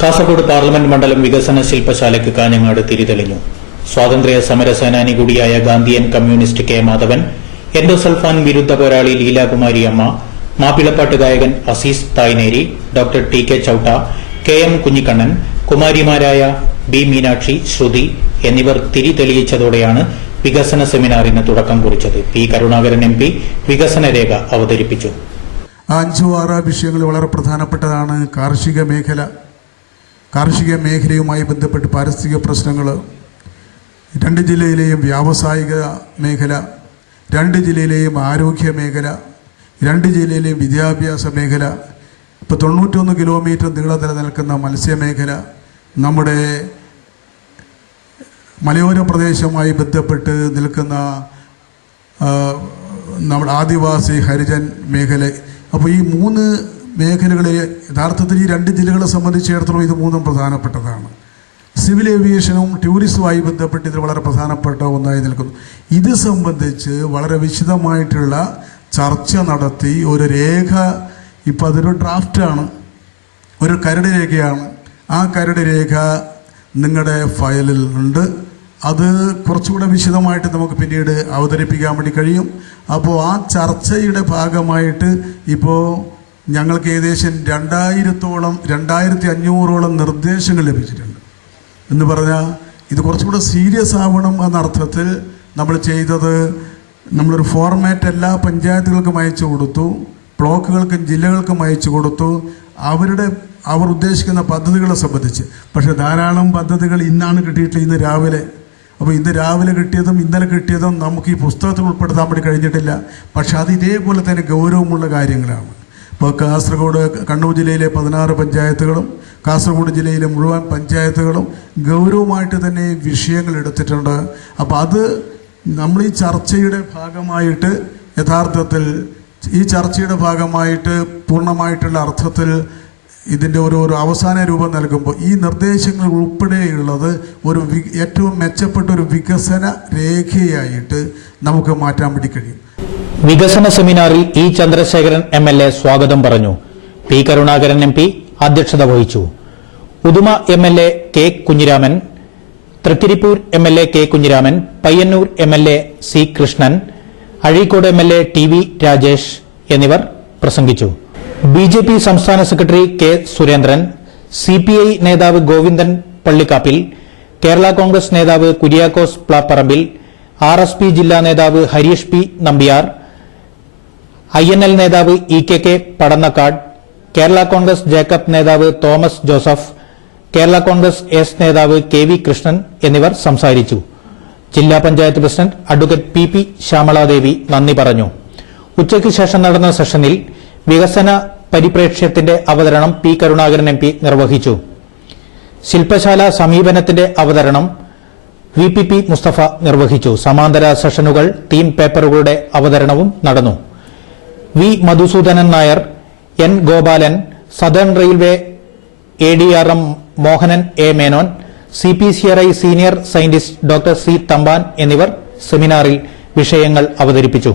Kasaragod parliament മണ്ഡലം വികസന ശില്പശാലയ്ക്ക് കാഞ്ഞങ്ങാട് തിരിതെളിഞ്ഞു. സ്വാതന്ത്ര്യ സമര സേനാനി കൂടിയായ Gandhian communist K Madhavan, endosulfan വിരുദ്ധ പോരാളി ലീലാകുമാരി അമ്മ, മാപ്പിളപ്പാട്ട് ഗായകൻ Azeez Thaineri, doctor T K Chautta, K M Kunhikannan, കുമാരിമാരായ ബി മീനാക്ഷി, ശ്രുതി എന്നിവർ തിരിതെളിയിച്ചതോടെയാണ് വികസന സെമിനാറിന് തുടക്കം കുറിച്ചത്. പി കരുണാകരൻ MP വികസന രേഖ അവതരിപ്പിച്ചു. 5-6 വിഷയങ്ങൾ വളരെ പ്രധാനപ്പെട്ടതാണ്. കാർഷിക മേഖലയുമായി ബന്ധപ്പെട്ട് പാരിസ്ഥിതിക പ്രശ്നങ്ങൾ, 2 ജില്ലയിലെയും വ്യാവസായിക മേഖല, 2 ജില്ലയിലെയും ആരോഗ്യ മേഖല, 2 ജില്ലയിലെയും വിദ്യാഭ്യാസ മേഖല, ഇപ്പോൾ 91 കിലോമീറ്റർ നീളത്തിൽ നിൽക്കുന്ന മത്സ്യമേഖല, നമ്മുടെ മലയോര പ്രദേശവുമായി ബന്ധപ്പെട്ട് നിൽക്കുന്ന നമ്മുടെ ആദിവാസി ഹരിജൻ മേഖല. അപ്പോൾ ഈ 3 മേഖലകളിൽ യഥാർത്ഥത്തിൽ ഈ 2 ജില്ലകളെ സംബന്ധിച്ചിടത്തോളം ഇത് 3 പ്രധാനപ്പെട്ടതാണ്. സിവിൽ ഏവിയേഷനും ടൂറിസവുമായി ബന്ധപ്പെട്ട് ഇത് വളരെ പ്രധാനപ്പെട്ട ഒന്നായി നിൽക്കുന്നു. ഇത് സംബന്ധിച്ച് വളരെ വിശദമായിട്ടുള്ള ചർച്ച നടത്തി ഒരു രേഖ, ഇപ്പോൾ അതൊരു ഡ്രാഫ്റ്റാണ്, ഒരു കരട് രേഖയാണ്. ആ കരട് രേഖ നിങ്ങളുടെ ഫയലിൽ ഉണ്ട്. അത് കുറച്ചുകൂടെ വിശദമായിട്ട് നമുക്ക് പിന്നീട് അവതരിപ്പിക്കാൻ വേണ്ടി കഴിയും. അപ്പോൾ ആ ചർച്ചയുടെ ഭാഗമായിട്ട് ഇപ്പോൾ ഞങ്ങൾക്ക് ഏകദേശം 2500ഓളം നിർദ്ദേശങ്ങൾ ലഭിച്ചിട്ടുണ്ട്. എന്ന് പറഞ്ഞാൽ ഇത് കുറച്ചുകൂടെ സീരിയസ് ആവണം എന്നർത്ഥത്തിൽ നമ്മൾ ചെയ്തത്, നമ്മളൊരു ഫോർമാറ്റ് എല്ലാ പഞ്ചായത്തുകൾക്കും അയച്ചു കൊടുത്തു, ബ്ലോക്കുകൾക്കും ജില്ലകൾക്കും അയച്ചു കൊടുത്തു, അവർ ഉദ്ദേശിക്കുന്ന പദ്ധതികളെ സംബന്ധിച്ച്. പക്ഷേ ധാരാളം പദ്ധതികൾ ഇന്നാണ് കിട്ടിയിട്ടില്ല, ഇന്ന് രാവിലെ. അപ്പോൾ ഇന്ന് രാവിലെ കിട്ടിയതും ഇന്നലെ കിട്ടിയതും നമുക്ക് ഈ പുസ്തകത്തിൽ ഉൾപ്പെടുത്താൻ വേണ്ടി കഴിഞ്ഞിട്ടില്ല. പക്ഷെ അത് ഇതേപോലെ തന്നെ ഗൗരവമുള്ള കാര്യങ്ങളാണ്. ഇപ്പോൾ കാസർഗോഡ്, കണ്ണൂർ ജില്ലയിലെ 16 പഞ്ചായത്തുകളും കാസർഗോഡ് ജില്ലയിലെ മുഴുവൻ പഞ്ചായത്തുകളും ഗൗരവമായിട്ട് തന്നെ വിഷയങ്ങൾ എടുത്തിട്ടുണ്ട്. അപ്പോൾ അത് നമ്മൾ ഈ ചർച്ചയുടെ ഭാഗമായിട്ട് യഥാർത്ഥത്തിൽ ഈ ചർച്ചയുടെ ഭാഗമായിട്ട് പൂർണ്ണമായിട്ടുള്ള അർത്ഥത്തിൽ ഇതിൻ്റെ ഒരു അവസാന രൂപം നൽകുമ്പോൾ ഈ നിർദ്ദേശങ്ങൾ ഉൾപ്പെടെയുള്ളത് ഒരു ഏറ്റവും മെച്ചപ്പെട്ട ഒരു വികസന രേഖയായിട്ട് നമുക്ക് മാറ്റാൻ വേണ്ടി കഴിയും. വികസന സെമിനാറിൽ ഇ ചന്ദ്രശേഖരൻ MLA സ്വാഗതം പറഞ്ഞു. പി കരുണാകരൻ MP അധ്യക്ഷത വഹിച്ചു. Uduma MLA K Kunhiraman, Trikaripur MLA K Kunhiraman, Payyanur MLA C Krishnan, Azhikode MLA TV Rajesh എന്നിവർ പ്രസംഗിച്ചു. BJP സംസ്ഥാന സെക്രട്ടറി കെ സുരേന്ദ്രൻ, CPI നേതാവ് ഗോവിന്ദൻ പള്ളിക്കാപ്പിൽ, കേരള കോൺഗ്രസ് നേതാവ് കുര്യാക്കോസ് പ്ലാപ്പറമ്പിൽ, RSP ജില്ലാ നേതാവ് ഹരീഷ് P നമ്പ്യാർ, INL നേതാവ് EKK പടന്നക്കാട്, കേരള കോൺഗ്രസ് ജേക്കബ് നേതാവ് Thomas Joseph, Kerala Congress S നേതാവ് KV കൃഷ്ണൻ എന്നിവർ സംസാരിച്ചു. ജില്ലാ panchayat president advocate PP Shyamala Devi നന്ദി പറഞ്ഞു. ഉച്ചയ്ക്ക് ശേഷം നടന്ന സെഷനിൽ വികസന പരിപ്രേക്ഷ്യത്തിന്റെ അവതരണം പി കരുണാകരൻ MP നിർവഹിച്ചു. ശില്പശാല സമീപനത്തിന്റെ അവതരണം VPP മുസ്തഫ നിർവഹിച്ചു. സമാന്തര സെഷനുകൾ, തീം പേപ്പറുകളുടെ അവതരണവും നടന്നു. V Madhusoodanan Nair, N Gopalan, southern railway ADRM Mohanan A Menon, CPCRI senior scientist doctor C Thampan എന്നിവർ സെമിനാറിൽ വിഷയങ്ങൾ അവതരിപ്പിച്ചു.